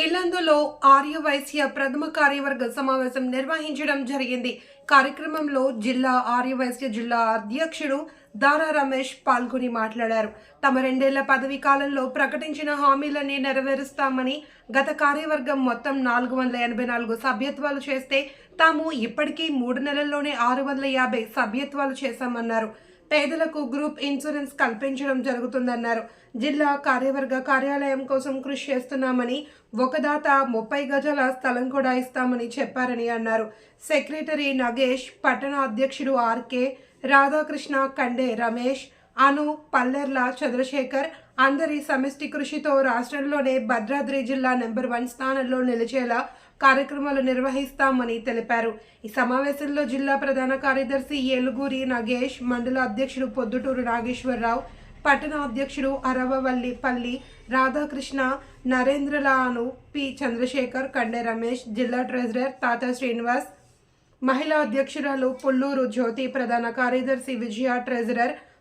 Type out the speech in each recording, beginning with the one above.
ఇల్లందులో ఆర్యవైశ్య ప్రథమ కార్యవర్గ సమావేశం నిర్వహించడం జరిగింది. కార్యక్రమంలో జిల్లా ఆర్యవైశ్య జిల్లా అధ్యక్షుడు దారా రమేష్ పాల్గొని మాట్లాడారు. తమ రెండేళ్ళ పదవీ కాలంలో ప్రకటించిన హామీలన్నీ నెరవేరుస్తామని గత కార్యవర్గం మొత్తం నాలుగు వందల ఎనభై నాలుగు సభ్యత్వాలు చేస్తే తాము ఇప్పటికీ మూడు నెలల్లోనే ఆరు వందల యాభై సభ్యత్వాలు చేశామన్నారు. పేదలకు గ్రూప్ ఇన్సూరెన్స్ కల్పించడం జరుగుతుందన్నారు. జిల్లా కార్యవర్గ కార్యాలయం కోసం కృషి చేస్తున్నామని ఒకదాత ముప్పై గజాల స్థలం కూడా ఇస్తామని చెప్పారని అన్నారు. సెక్రటరీ నగేష్ పట్టణ అధ్యక్షుడు ఆర్కే రాధాకృష్ణ కండే రమేష్ అను పల్లెర్ల చంద్రశేఖర్ అందరి సమిష్టి కృషితో రాష్ట్రంలోనే భద్రాద్రి జిల్లా నెంబర్ వన్ స్థానంలో నిలిచేలా కార్యక్రమాలు నిర్వహిస్తామని తెలిపారు. ఈ సమావేశంలో జిల్లా ప్రధాన కార్యదర్శి ఏలుగురి నగేష్ మండల అధ్యక్షుడు పొద్దుటూరు నాగేశ్వరరావు పట్టణ అధ్యక్షుడు అరవవల్లి పల్లి రాధాకృష్ణ నరేంద్రలాను పి చంద్రశేఖర్ కండే రమేష్ జిల్లా ట్రెజరర్ తాత శ్రీనివాస్ మహిళా అధ్యక్షురాలు పుల్లూరు జ్యోతి ప్రధాన కార్యదర్శి విజయ ట్రెజరర్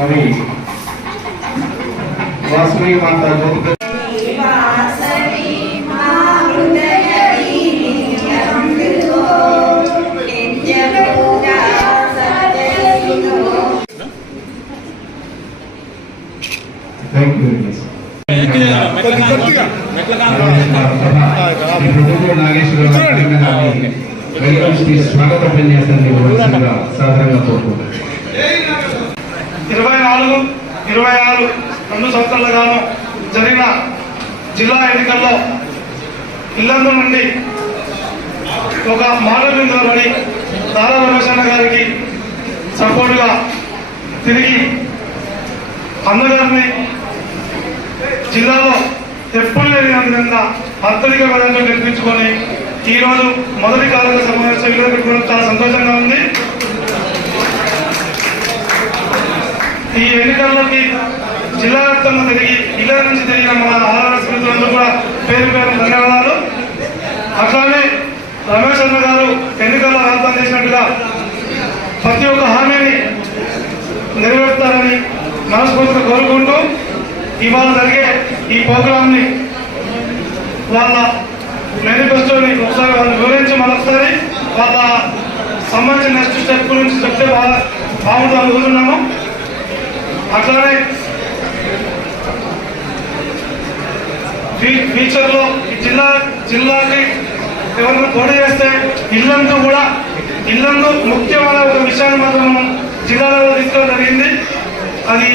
మరి వాసవి మాత వెరీ మచ్ స్వాగత ఇవ్వవలసిందిగా సాధారణంగా కోరుకుంటున్నాను ఇరవై నాలుగు ఇరవై ఆరు రెండు సంవత్సరాలుగాను జరిగిన జిల్లా ఎన్నికల్లో ఇల్లందు నుండి ఒక మోడల్ నిలబడి దారా రమేశన్న గారికి సపోర్టుగా తిరిగి అన్నగారిని జిల్లాలో ఎప్పుడు లేని విధంగా అత్యధిక విధంగా నిర్మించుకొని ఈరోజు మొదటి కాలంలో సమావేశం ఇల్లు పెట్టుకోవడం చాలా సంతోషంగా ఉంది. ఈ ఎన్నికల్లోకి జిల్లా వ్యాప్తంగా తిరిగి జిల్లా నుంచి తిరిగిన మన ఆధార స్మృతులందరూ కూడా పేరు పేరు ధన్యవాదాలు. అట్లానే రమేష్ అన్న గారు ఎన్నికల్లో వాగ్దానం చేసినట్టుగా ప్రతి ఒక్క హామీని నెరవేరుతారని మనస్ఫూర్తిగా కోరుకుంటూ ఇవాళ జరిగే ఈ ప్రోగ్రాంని వాళ్ళ మేనిఫెస్టోని ఒకసారి వాళ్ళు వివరించి మరొకసారి వాళ్ళ సంబంధించిన నెక్స్ట్ స్టెప్ గురించి చెప్తే బాగా బాగుంటుంది అనుకుంటున్నాము అట్లానే ఫ్యూచర్లో ఈ జిల్లా జిల్లాకి ఎవరైనా పోటీ చేస్తే ఇల్లందు కూడా ఇల్లందు ముఖ్యమైన ఒక విషయాన్ని మాత్రం మనం జిల్లాలో తీసుకోవడం జరిగింది. అది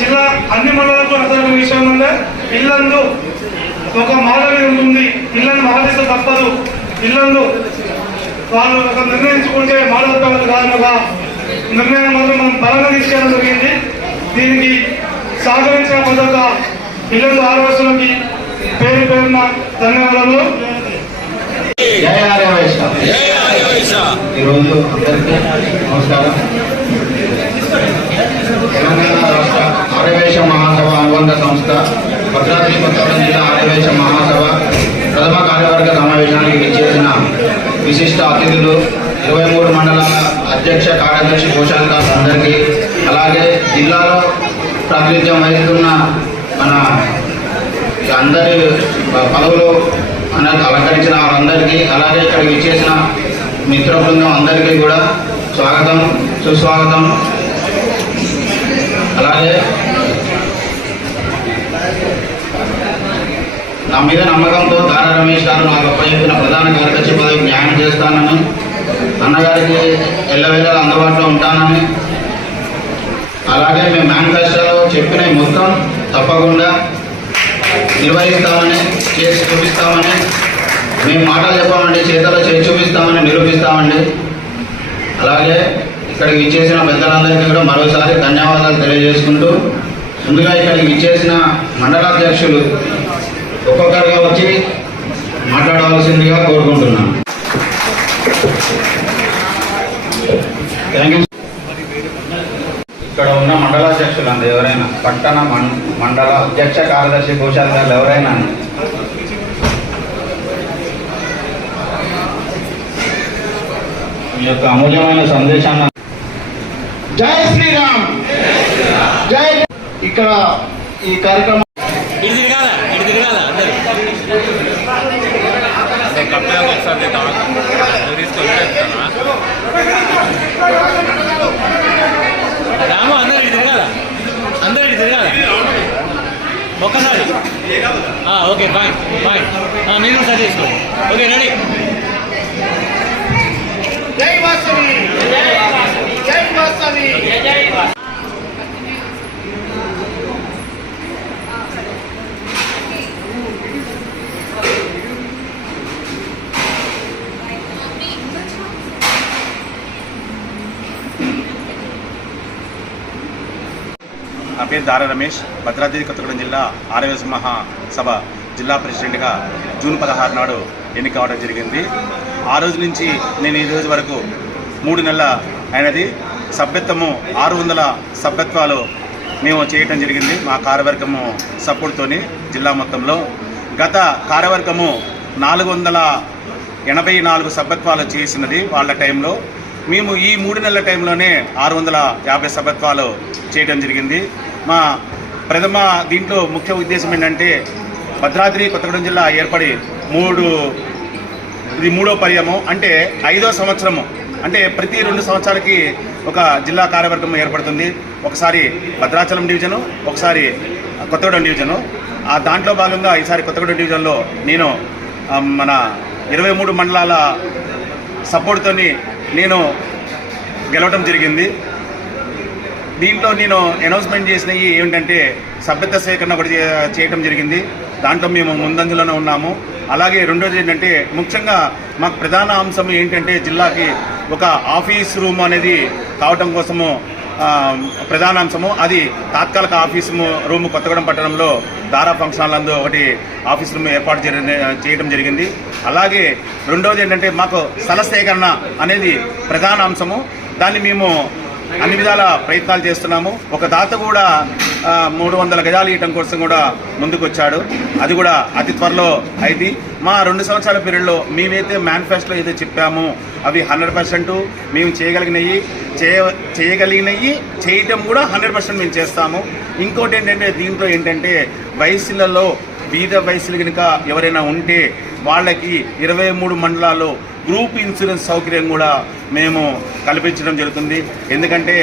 జిల్లా అన్ని మండలాలకు అర్థమైన విషయం ఉండే. ఇల్లందు ఒక మాధవి ఉంటుంది ఇల్లందు మహాదేశం తప్పదు. ఇల్లందు వాళ్ళు ఒక నిర్ణయించుకుంటే మానవత్వం కాదని ఒక నిర్ణయం మాత్రం మనం బలంగా తీసుకెళ్ళడం జరిగింది. దీనికి సహకరించిన ప్రతి ఒక్క ఇల్లు ఆరోగ్యులకి పేరు పేరున ధన్యవాదాలు ఈరోజు అందరికీ నమస్కారం. తెలంగాణ రాష్ట్ర ఆర్యవైశ్య మహాసభ అనుబంధ సంస్థ భద్రాద్రి కొత్తగూడెం జిల్లా ఆర్యవైశ్య మహాసభ ప్రథమ కార్యవర్గ సమావేశానికి విచ్చేసిన విశిష్ట అతిథులు ఇరవై మూడు మండలాల అధ్యక్ష కార్యదర్శి పోషాధికారులు అందరికీ జిల్లాలో ప్రాతినిధ్యం వహిస్తున్న మన అందరి పదవులు అనేది అలంకరించిన వారందరికీ అలాగే ఇక్కడ విచ్చేసిన మిత్ర బృందం అందరికీ కూడా స్వాగతం సుస్వాగతం. అలాగే నా మీద నమ్మకంతో తారా రమేష్ గారు నాకు అప్పచెప్పిన ప్రధాన కార్యదర్శి పదవి న్యాయం చేస్తానని అన్నగారికి ఎల్లవేళలా అందుబాటులో ఉంటానని అలాగే మేము మేనిఫెస్టోలో చెప్పిన మొత్తం తప్పకుండా నిర్వహిస్తామని చేసి చూపిస్తామని మేము మాటలు చెప్పామండి చేతలో చేసి చూపిస్తామని నిరూపిస్తామండి. అలాగే ఇక్కడికి ఇచ్చేసిన పెద్దలందరికీ కూడా మరోసారి ధన్యవాదాలు తెలియజేసుకుంటూ ముందుగా ఇక్కడికి ఇచ్చేసిన మండలాధ్యక్షులు ఒక్కొక్కరిగా వచ్చి మాట్లాడవలసిందిగా కోరుకుంటున్నాను. థ్యాంక్ యూ ఉపాధ్యక్షులు అండి ఎవరైనా? పట్టణ మం- మండల అధ్యక్ష కార్యదర్శి కోశాధికారులు ఎవరైనా? మీ యొక్క అమూల్యమైన సందేశాన్ని జై శ్రీరామ్! జై ఇక్కడ ఈ కార్యక్రమం ఓకే బాయ్ బాయ్ ఆ, మీరు ఒకసారి తీసుకోండి ఓకే రెడీ జై వాసవి జై వాసవి నా పేరు దార రమేష్ భద్రాద్రి కొత్తగూడెం జిల్లా ఆర్ఎస్ మహాసభ. జిల్లా ప్రెసిడెంట్గా జూన్ పదహారు నాడు ఎన్నిక అవడం జరిగింది. ఆ రోజు నుంచి నేను ఈ రోజు వరకు మూడు నెలల అయినది సభ్యత్వము ఆరు వందల సభ్యత్వాలు మేము చేయటం జరిగింది. మా కార్యవర్గము సపోర్ట్తోని జిల్లా మొత్తంలో గత కార్యవర్గము నాలుగు వందల ఎనభై నాలుగు సభ్యత్వాలు చేసినది వాళ్ళ టైంలో. మేము ఈ మూడు నెలల టైంలోనే ఆరు వందల యాభై సభ్యత్వాలు చేయడం జరిగింది. మా ప్రథమ దీంట్లో ముఖ్య ఉద్దేశం ఏంటంటే భద్రాద్రి కొత్తగూడెం జిల్లా ఏర్పడి మూడు ఇది మూడో పర్యము. అంటే ఐదో సంవత్సరము. అంటే ప్రతి రెండు సంవత్సరాలకి ఒక జిల్లా కార్యవర్గం ఏర్పడుతుంది. ఒకసారి భద్రాచలం డివిజను ఒకసారి కొత్తగూడెం డివిజను. ఆ దాంట్లో భాగంగా ఈసారి కొత్తగూడెం డివిజన్లో నేను మన ఇరవై మూడు మండలాల సపోర్ట్తో నేను గెలవడం జరిగింది. దీంట్లో నేను అనౌన్స్మెంట్ చేసినవి ఏమిటంటే సభ్యత సేకరణ ఒకటి చేయడం చేయటం జరిగింది. దాంట్లో మేము ముందంజలోనే ఉన్నాము. అలాగే రెండోది ఏంటంటే ముఖ్యంగా మాకు ప్రధాన అంశం ఏంటంటే జిల్లాకి ఒక ఆఫీస్ రూమ్ అనేది కావటం కోసము ప్రధాన అంశము. అది తాత్కాలిక ఆఫీస్ రూమ్ కొత్తగూడెం పట్టణంలో దారా ఫంక్షన్ హాల్ నందు ఒకటి ఆఫీస్ రూమ్ ఏర్పాటు చేయడం జరిగింది. అలాగే రెండోది ఏంటంటే మాకు స్థల సేకరణ అనేది ప్రధాన అంశము. దాన్ని మేము అన్ని విధాల ప్రయత్నాలు చేస్తున్నాము. ఒక దాత కూడా మూడు వందల గజాలు ఇవ్వటం కోసం కూడా ముందుకు వచ్చాడు అది కూడా అతి త్వరలో అయింది. మా రెండు సంవత్సరాల పీరియడ్లో మేమైతే మేనిఫెస్టోలో ఏదో చెప్పాము అవి హండ్రెడ్ పర్సెంట్ మేము చేయగలిగినవి చేయ చేయగలిగినవి చేయటం కూడా హండ్రెడ్ పర్సెంట్ మేము చేస్తాము. ఇంకోటి ఏంటంటే దీంట్లో ఏంటంటే వయసులలో బీద వయసులు కనుక ఎవరైనా ఉంటే వాళ్ళకి ఇరవై మూడు మండలాల్లో గ్రూప్ ఇన్సూరెన్స్ సౌకర్యం కూడా మేము కల్పించడం జరుగుతుంది. ఎందుకంటే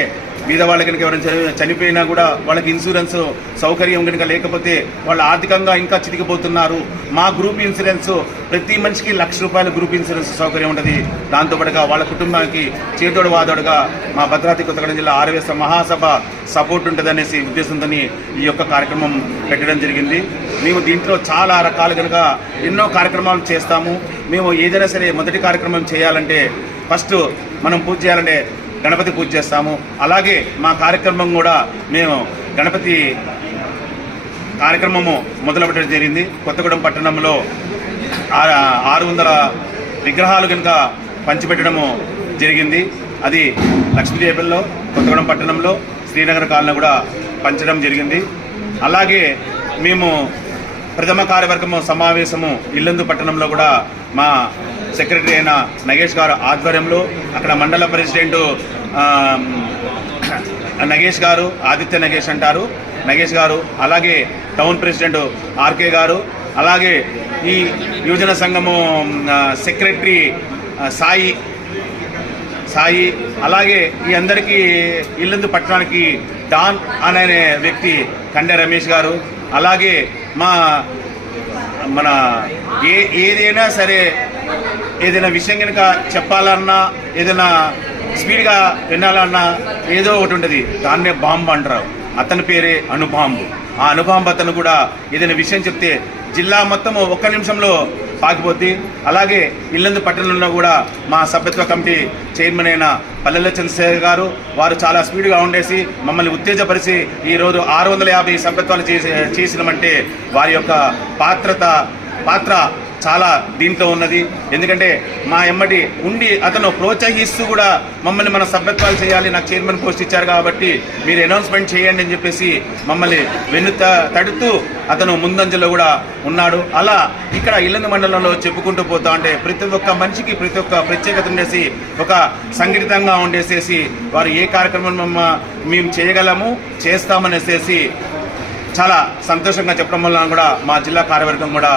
మీద వాళ్ళకి కనుక ఎవరైనా చనిపోయినా కూడా వాళ్ళకి ఇన్సూరెన్స్ సౌకర్యం కనుక లేకపోతే వాళ్ళు ఆర్థికంగా ఇంకా చితికిపోతున్నారు. మా గ్రూప్ ఇన్సూరెన్స్ ప్రతి మనిషికి లక్ష రూపాయల గ్రూప్ ఇన్సూరెన్స్ సౌకర్యం ఉంటుంది. దాంతోపాటుగా వాళ్ళ కుటుంబానికి చేదోడు వాదోడుగా మా భద్రాద్రి కొత్తగూడెం జిల్లా ఆర్ఎస్ మహాసభ సపోర్ట్ ఉంటుందనేసి ఉద్దేశంతో ఈ యొక్క కార్యక్రమం పెట్టడం జరిగింది. మేము దీంట్లో చాలా రకాలు కనుక ఎన్నో కార్యక్రమాలు చేస్తాము. మేము ఏదైనా సరే మొదటి కార్యక్రమం చేయాలంటే ఫస్ట్ మనం పూజ చేయాలంటే గణపతి పూజ చేస్తాము. అలాగే మా కార్యక్రమం కూడా మేము గణపతి కార్యక్రమము మొదలుపెట్టడం జరిగింది. కొత్తగూడెం పట్టణంలో ఆరు వందల విగ్రహాలు కనుక పంచిపెట్టడము జరిగింది. అది లక్ష్మీదేవిలో కొత్తగూడెం పట్టణంలో శ్రీనగర్ కాలనీ కూడా పంచడం జరిగింది. అలాగే మేము ప్రథమ కార్యవర్గము సమావేశము ఇల్లందు పట్టణంలో కూడా మా సెక్రటరీ అయిన నగేష్ గారు ఆధ్వర్యంలో అక్కడ మండల ప్రెసిడెంట్ నగేష్ గారు ఆదిత్య నగేష్ అంటారు. నగేష్ గారు అలాగే టౌన్ ప్రెసిడెంట్ ఆర్కే గారు అలాగే ఈ యువజన సంఘము సెక్రటరీ సాయి సాయి అలాగే ఈ అందరికీ ఇల్లందు పట్టణానికి డాన్ అనే వ్యక్తి కండె రమేష్ గారు అలాగే మా మన ఏ ఏదైనా సరే ఏదైనా విషయం కనుక చెప్పాలన్నా ఏదైనా స్పీడ్గా వినాలన్నా ఏదో ఒకటి ఉంటుంది. దాన్నే బాంబు అంటారు. అతని పేరే అనుబాంబు. ఆ అనుబాంబు అతను కూడా ఏదైనా విషయం చెప్తే జిల్లా మొత్తము ఒక్క నిమిషంలో పాకిపోద్ది. అలాగే ఇల్లందు పట్టణంలో కూడా మా సభ్యత్వ కమిటీ చైర్మన్ అయిన పల్లెల చంద్రశేఖర్ గారు వారు చాలా స్పీడ్గా ఉండేసి మమ్మల్ని ఉత్తేజపరిచి ఈరోజు ఆరు వందల యాభై సభ్యత్వాలు చేసి చేసినామంటే వారి యొక్క పాత్రత పాత్ర చాలా దీంట్లో ఉన్నది. ఎందుకంటే మా ఎమ్మటి ఉండి అతను ప్రోత్సహిస్తూ కూడా మమ్మల్ని మన సభ్యత్వాలు చేయాలి. నాకు చైర్మన్ పోస్ట్ ఇచ్చారు కాబట్టి మీరు అనౌన్స్మెంట్ చేయండి అని చెప్పేసి మమ్మల్ని వెన్ను తడుతూ అతను ముందంజలో కూడా ఉన్నాడు. అలా ఇక్కడ ఇల్లందు మండలంలో చెప్పుకుంటూ పోతా అంటే ప్రతి ఒక్క మనిషికి ప్రతి ఒక్క ప్రత్యేకత ఉండేసి ఒక సంఘటితంగా ఉండేసేసి వారు ఏ కార్యక్రమం మేము చేయగలము చేస్తామనేసేసి చాలా సంతోషంగా చెప్పడం వల్ల కూడా మా జిల్లా కార్యవర్గం కూడా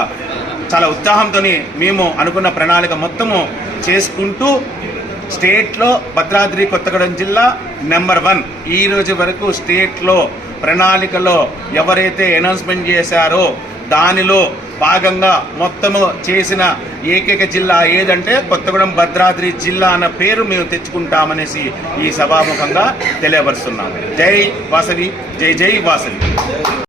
చాలా ఉత్సాహంతో మేము అనుకున్న ప్రణాళిక మొత్తము చేసుకుంటూ స్టేట్లో భద్రాద్రి కొత్తగూడెం జిల్లా నెంబర్ వన్. ఈ రోజు వరకు స్టేట్లో ప్రణాళికలో ఎవరైతే అనౌన్స్మెంట్ చేశారో దానిలో భాగంగా మొత్తము చేసిన ఏకైక జిల్లా ఏదంటే కొత్తగూడెం భద్రాద్రి జిల్లా అన్న పేరు మేము తెచ్చుకుంటామనేసి ఈ సభాముఖంగా తెలియపరుస్తున్నాము. జై వాసవి జై జై వాసవి.